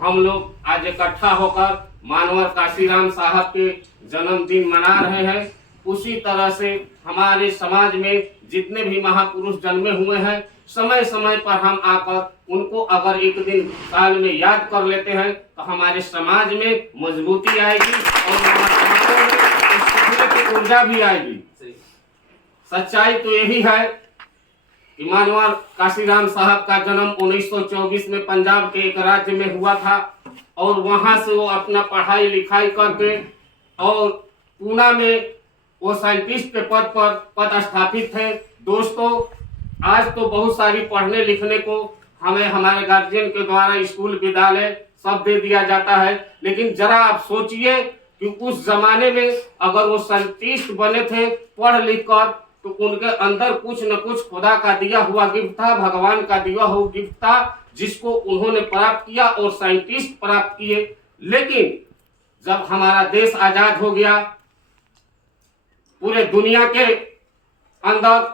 हम लोग आज इकट्ठा होकर मानवर काशीराम साहब के जन्मदिन मना रहे हैं। उसी तरह से हमारे समाज में जितने भी महापुरुष जन्मे हुए हैं, समय समय पर हम आकर उनको अगर एक दिन साल में याद कर लेते हैं तो हमारे समाज में मजबूती आएगी और हमारे समाज में सीखने की ऊर्जा भी आएगी। सच्चाई तो यही है कि मानवर काशीराम साहब का जन्म 1924 में पंजाब के एक राज्य में हुआ था और वहां से वो अपना पढ़ाई लिखाई करके और पूना में वो साइंटिस्ट के पद पर पदस्थापित थे। दोस्तों, आज तो बहुत सारी पढ़ने लिखने को हमें हमारे गार्जियन के द्वारा स्कूल विद्यालय सब दे दिया जाता है, लेकिन जरा आप सोचिए कि उस जमाने में अगर वो साइंटिस्ट बने थे पढ़ लिख कर, तो उनके अंदर कुछ न कुछ खुदा का दिया हुआ गिफ्ट था, भगवान का दिया हुआ गिफ्ट था, जिसको उन्होंने प्राप्त किया और साइंटिस्ट प्राप्त किए। लेकिन जब हमारा देश आजाद हो गया, पूरे दुनिया के अंदर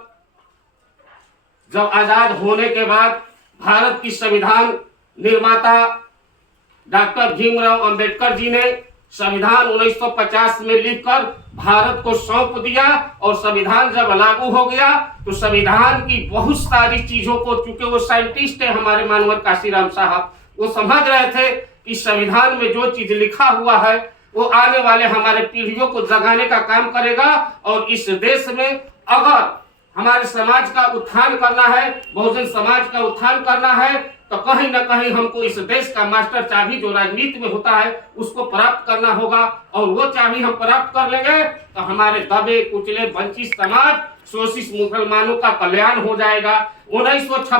जब आजाद होने के बाद भारत की संविधान निर्माता डॉक्टर भीमराव अंबेडकर जी ने संविधान 1950 में लिखकर भारत को सौंप दिया और संविधान जब लागू हो गया तो संविधान की बहुत सारी चीजों को, चूंकि वो साइंटिस्ट है हमारे मानवर काशीराम साहब, वो समझ रहे थे कि संविधान में जो चीज लिखा हुआ है वो आने वाले हमारे पीढ़ियों को जगाने का काम करेगा। और इस देश में अगर हमारे समाज का उत्थान करना है, बहुजन समाज का उत्थान करना है, तो कहीं ना कहीं हमको इस देश का मास्टर चाबी जो राजनीति में होता है उसको प्राप्त करना होगा। और वो चाबी हम प्राप्त कर लेंगे तो हमारे दबे कुचले वंचित समाज, शोषित मुसलमानों का कल्याण हो जाएगा। 1956